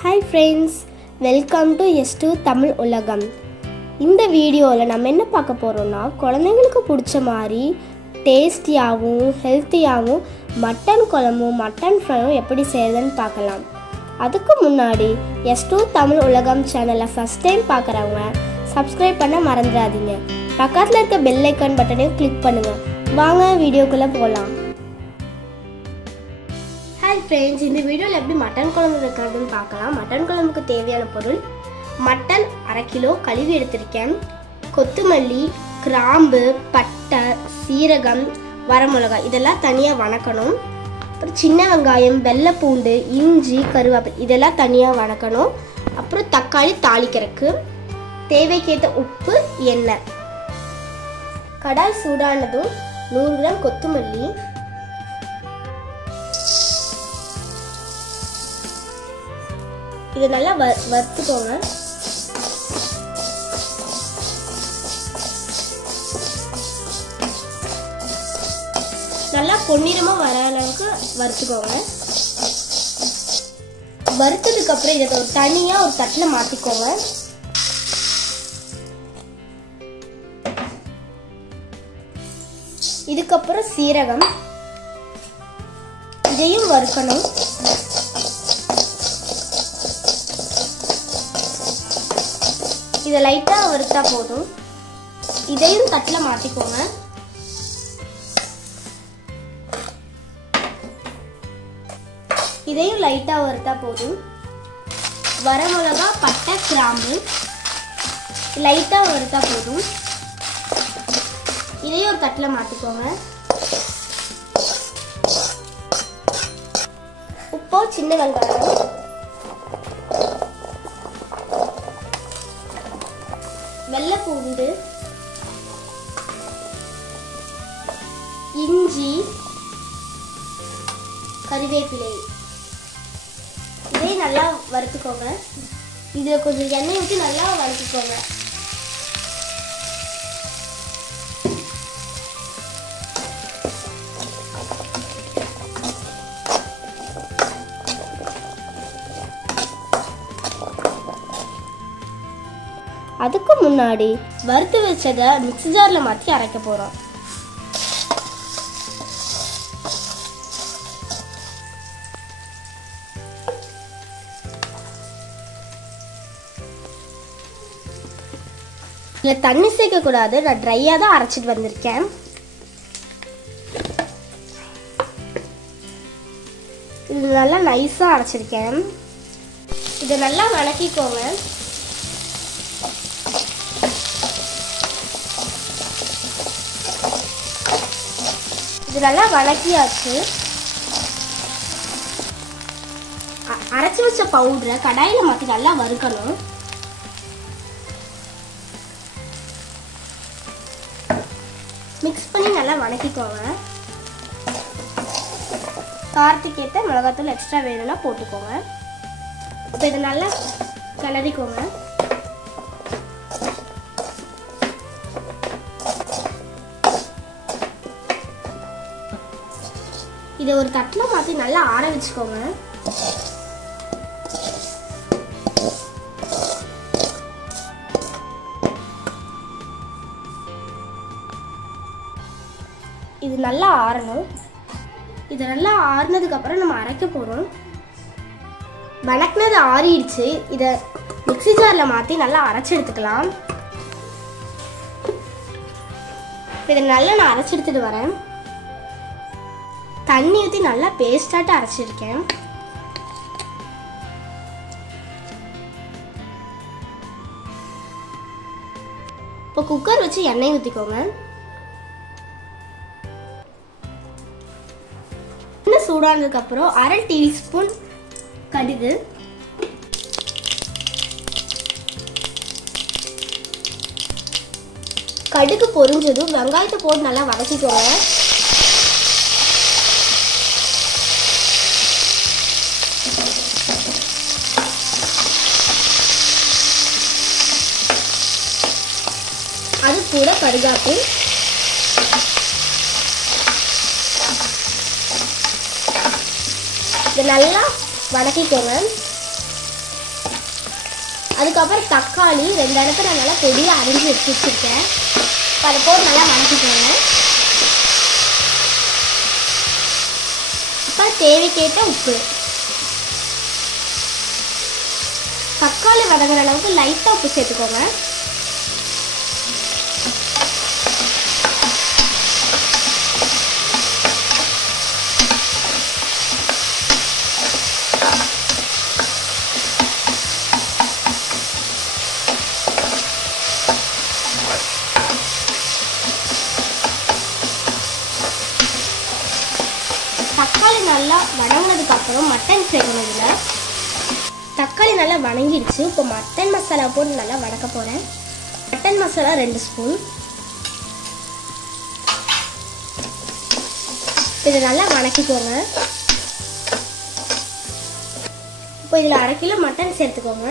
Hi friends, welcome to S2 Tamil உலகம். இந்த வீடியோவில் நம்ம என்ன பார்க்க போகிறோம்னா குழந்தைங்களுக்கு பிடிச்ச மாதிரி டேஸ்டியாகவும் ஹெல்த்தியாகவும் மட்டன் குழம்பும் மட்டன் ஃப்ரையும் எப்படி செய்யறதுன்னு பார்க்கலாம். அதுக்கு முன்னாடி S2 தமிழ் உலகம் சேனலை ஃபஸ்ட் டைம் பார்க்குறவங்க சப்ஸ்கிரைப் பண்ண மறந்துடாதீங்க. பக்கத்தில் இருக்க பெல் ஐக்கான் பட்டனையும் கிளிக் பண்ணுங்கள். வாங்க வீடியோக்குள்ளே போகலாம். ஹாய் ஃப்ரெண்ட்ஸ், இந்த வீடியோவில் எப்படி மட்டன் குழம்பு வைக்கிறதுன்னு பார்க்கலாம். மட்டன் குழம்புக்கு தேவையான பொருள்: மட்டன் 1/2 கிலோ கழுவி எடுத்திருக்கேன், கொத்தமல்லி, கிராம்பு, பட்டை, சீரகம், வரமிளகாய் இதெல்லாம் தனியாக வணக்கணும். அப்புறம் சின்ன வெங்காயம், வெள்ளை பூண்டு, இஞ்சி, கருவேப்பிலை இதெல்லாம் தனியாக வணக்கணும். அப்புறம் தக்காளி தாளிக்கிறதுக்கு தேவைக்கேற்ற உப்பு, எண்ணெய். கடாய் சூடானதும் 100 கிராம் கொத்தமல்லி, இதை நல்லா வறுத்துக்கோங்க. நல்லா பொன்னிறமா வர அளவுக்கு வறுத்துக்கோங்க. வறுத்ததுக்கு அப்புறம் இதை தனியா ஒரு தட்டுல மாத்திக்கோங்க. இதுக்கப்புறம் சீரகம், இதையும் வறுக்கணும். இதை லைட்டா வறுத்தா போதும். இதையும் தட்டுல மாத்திக்கோங்க. இதையும் லைட்டா வறுத்தா போதும். வரமிளகா, பட்டை, கிராம்பு லைட்டா வறுத்தா போதும். இதையும் ஒரு தட்டுல மாத்திக்கோங்க. உப்பு, சின்ன வெங்காயம், வெள்ளை பூண்டு, இஞ்சி, கறிவேப்பிலை இதை நல்லா வறுத்துக்கோங்க. இதுல கொஞ்சம் எண்ணெய் ஊற்றி நல்லா வறுத்துக்கோங்க. அதுக்கு முன்னாடி வறுத்து வச்சதை மிக்ஸி ஜார்ல மாற்றி அரைக்க போறோம். இதுல தண்ணி சேர்க்க கூடாது. நான் ட்ரையா தான் அரைச்சிட்டு வந்திருக்கேன். இது நல்லா நைஸா அரைச்சிருக்கேன். இதை நல்லா வணக்கிக்கோங்க. இது நல்லா வணக்கியாச்சு. அரைச்சி வச்ச பவுடரை கடாயில மாத்தி நல்லா வறுக்கணும். மிக்ஸ் பண்ணி நல்லா வணக்கிக்கோங்க. காரத்துக்கு ஏற்ற மிளகாத்தூள் எக்ஸ்ட்ரா வேணும்னா போட்டுக்கோங்க. இப்போ இதை நல்லா கிளறிக்கோங்க. இதை ஒரு தட்டுல மாத்தி நல்லா ஆற வச்சுக்கோங்க. இது நல்லா ஆறணும். இது நல்லா ஆறுனதுக்கு அப்புறம் நம்ம அரைக்க போறோம். வணக்கினது ஆறிடுச்சு. இதை மிக்ஸி ஜார்ல மாத்தி நல்லா அரைச்சு எடுத்துக்கலாம். இதை நல்லா நான் அரைச்சு எடுத்துட்டு வரேன். தண்ணி ஊற்றி நல்லா பேஸ்டாட்டு அரைச்சிருக்கேன். இப்போ குக்கர் வச்சு எண்ணெய் ஊற்றிக்கோங்க. எண்ணெய் சூடானதுக்கு அப்புறம் 1/2 டீஸ்பூன் கடுகு, கடுகு பொரிஞ்சதும் வெங்காயத்தை போட்டு நல்லா வதக்கிக்கோங்க. அது கூட கருகாப்பு, இதை நல்லா வதக்கிக்கோங்க. அதுக்கப்புறம் தக்காளி 2 இடத்துல நான் நல்லா பொடியாக அரிஞ்சு எடுத்து வச்சுருக்கேன். அதை போட்டு நல்லா வதக்கிக்கோங்க. இப்போ தேவைக்கேற்ற உப்பு. தக்காளி வதங்குற அளவுக்கு லைட்டாக உப்பு சேர்த்துக்கோங்க. தக்காளி நல்லா வதங்கினதுக்கப்புறம் மட்டன் சேர்க்கணும். தக்காளி நல்லா வதங்கிடுச்சு. இப்போ மட்டன் மசாலா போட்டு நல்லா வதக்க போகிறேன். Mutton masala 2 spoon. இதை நல்லா வதக்கிக்கோங்க. இப்போ இதில் 1/2 கிலோ மட்டன் சேர்த்துக்கோங்க.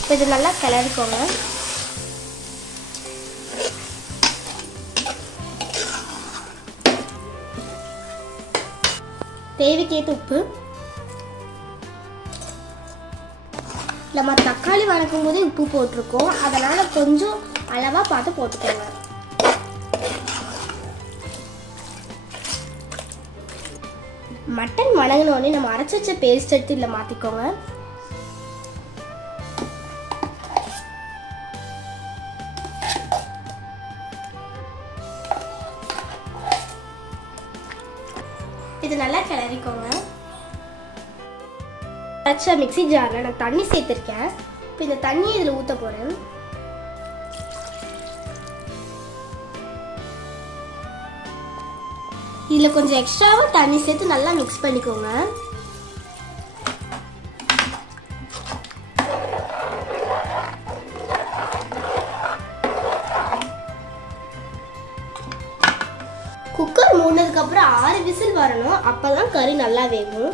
இப்போ இது நல்லா கிளறிக்கோங்க. தேவைக்கேற்ற உப்பு. நம்ம தக்காளி வதக்கும் போதே உப்பு போட்டிருக்கோம், அதனால் கொஞ்சம் அளவாக பார்த்து போட்டுக்கோங்க. மட்டன் வதங்கினோடனே நம்ம அரைச்சி வச்ச பேஸ்ட் எடுத்து இதில் மாற்றிக்கோங்க. இது நல்லா கிளறிக்கோங்க. அரைச்ச மிக்ஸி ஜாரில் நான் தண்ணி சேர்த்துருக்கேன். இப்போ இந்த தண்ணியை இதில் ஊற்ற போகிறேன். இதில் கொஞ்சம் எக்ஸ்ட்ராவாக தண்ணி சேர்த்து நல்லா மிக்ஸ் பண்ணிக்கோங்க. குக்கர் மூடினதுக்கப்புறம் 6 விசில் வரணும். அப்போதான் கறி நல்லா வேகும்.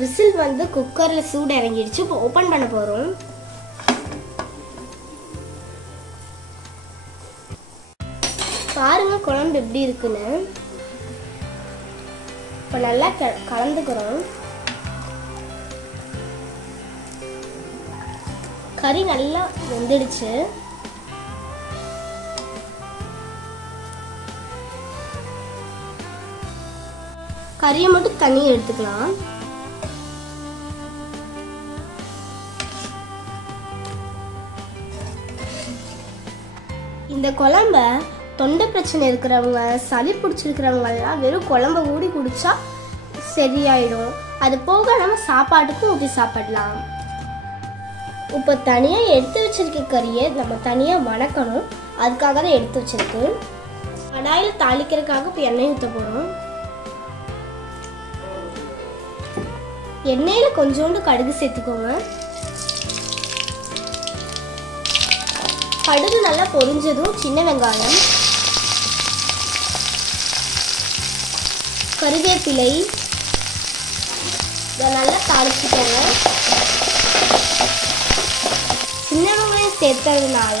விசில் வந்து குக்கரில் சூடு இறங்கிடுச்சு. இப்போ ஓப்பன் பண்ண போகிறோம். பாருங்க குழம்பு எப்படி இருக்குன்னு. இப்போ நல்லா கலந்துக்கிறோம். கறி நல்லா வெந்துடுச்சு. கறியை மட்டும் தனியாக எடுத்துக்கலாம். இந்த குழம்ப தொண்டை பிரச்சனை இருக்கிறவங்க, சளி பிடிச்சிருக்கிறவங்க எல்லாம் வெறும் குழம்பு ஊடி குடிச்சா சரியாயிடும். அது போக நம்ம சாப்பாட்டுக்கும் ஊற்றி சாப்பிடலாம். இப்போ தனியாக எடுத்து வச்சிருக்க கறியை நம்ம தனியாக வதக்கணும். அதுக்காக தான் எடுத்து வச்சிருக்கு. கடாயில் தாளிக்கிறதுக்காக இப்போ எண்ணெய் ஊற்ற போகிறோம். எண்ணெயில் கொஞ்சோண்டு கடுகு சேர்த்துக்கோங்க. கடுகு நல்லா பொரிஞ்சதும் சின்ன வெங்காயம், கருவேப்பிலை இதை நல்லா தாளிச்சுக்கோங்க. சின்ன வெங்காயம் சேர்த்ததுனால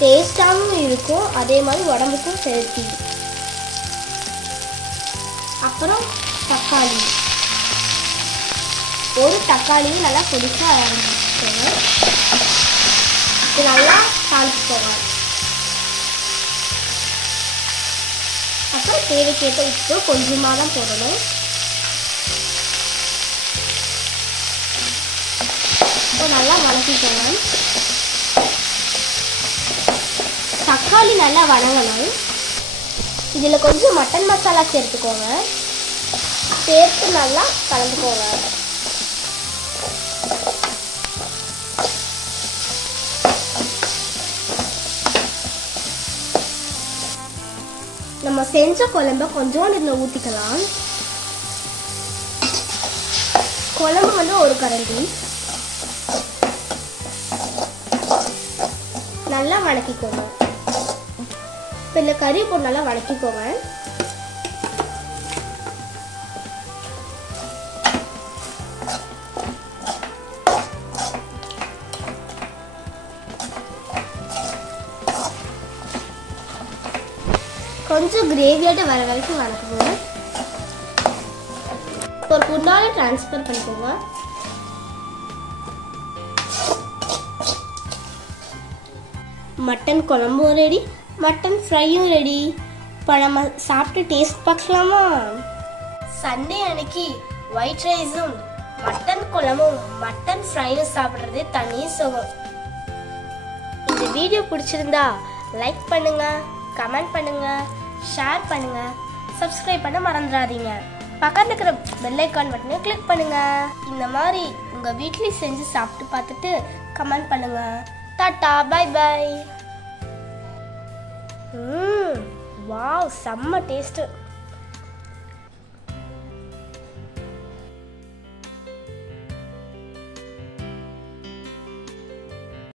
டேஸ்டாகவும் இருக்கும், அதே மாதிரி உடம்புக்கும் ஹெல்த்தி. அப்புறம் தக்காளி, ஒரு தக்காளியும் நல்லா பொடிச்சா அரைச்சிக்கோங்க. இது நல்லா தாளிச்சுக்கோங்க. அப்புறம் தேவைக்கேற்ற உப்பு கொஞ்சமாக தான் போடணும். இப்போ நல்லா வதக்கிக்கோங்க. தக்காளி நல்லா வதங்கணும். இதில் கொஞ்சம் மட்டன் மசாலா சேர்த்துக்கோங்க. சேர்த்து நல்லா கலந்துக்கோங்க. நம்ம செஞ்ச குழம்ப கொஞ்சோண்டு இதில் ஊற்றிக்கலாம். குழம்பு வந்து ஒரு கரண்டி. நல்லா வதக்கிக்கோங்க. இப்போ இந்த கறி போட்டு நல்லா வதக்கிக்கோங்க. கொஞ்சம் கிரேவியாட்ட வர வரைக்கும் வதக்குங்க. ஒரு குண்டால ட்ரான்ஸ்ஃபர் பண்ணிக்கோங்க. மட்டன் குழம்பும் ரெடி, மட்டன் ஃப்ரையும் ரெடி. இப்போ நம்ம சாப்பிட்டு டேஸ்ட் பார்க்கலாமா? சண்டே அன்னைக்கு ஒயிட் ரைஸும் மட்டன் குழம்பும் மட்டன் ஃப்ரையும் சாப்பிட்றதே தனி சுகம். இந்த வீடியோ பிடிச்சிருந்தா லைக் பண்ணுங்க, கமெண்ட் பண்ணுங்க, ஷேர் பண்ணுங்க, சப்ஸ்கிரைப் பண்ண மறந்துடாதீங்க. பக்கத்துல இருக்கிற பெல் ஐகான் பட்டனை கிளிக் பண்ணுங்க. இந்த மாதிரி உங்க வீட்லயே செஞ்சு சாப்பிட்டு பார்த்துட்டு கமெண்ட் பண்ணுங்க. Tata, bye bye. வாவ், செம்ம டேஸ்ட்.